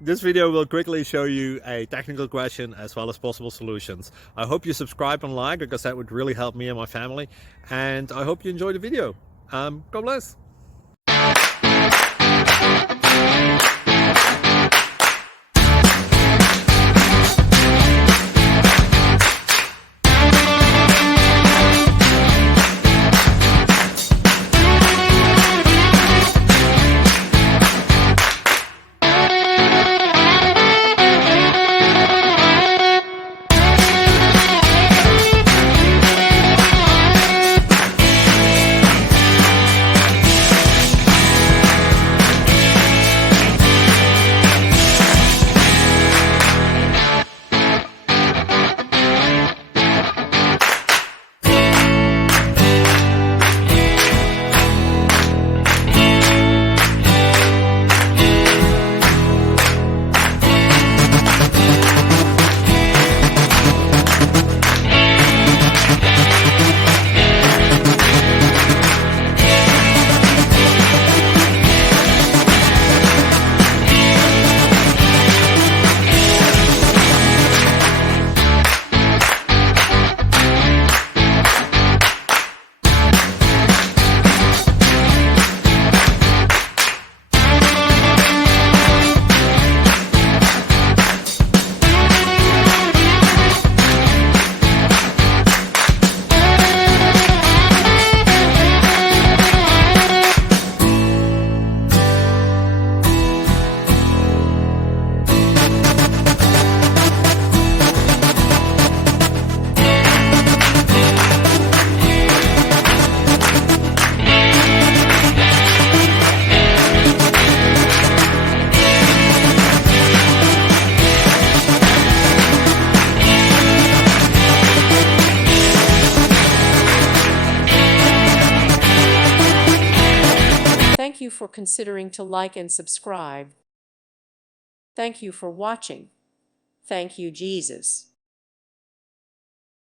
This video will quickly show you a technical question as well as possible solutions. I hope you subscribe and like, because that would really help me and my family. And I hope you enjoy the video. God bless. Thank you for considering to like and subscribe. Thank you for watching. Thank you, Jesus.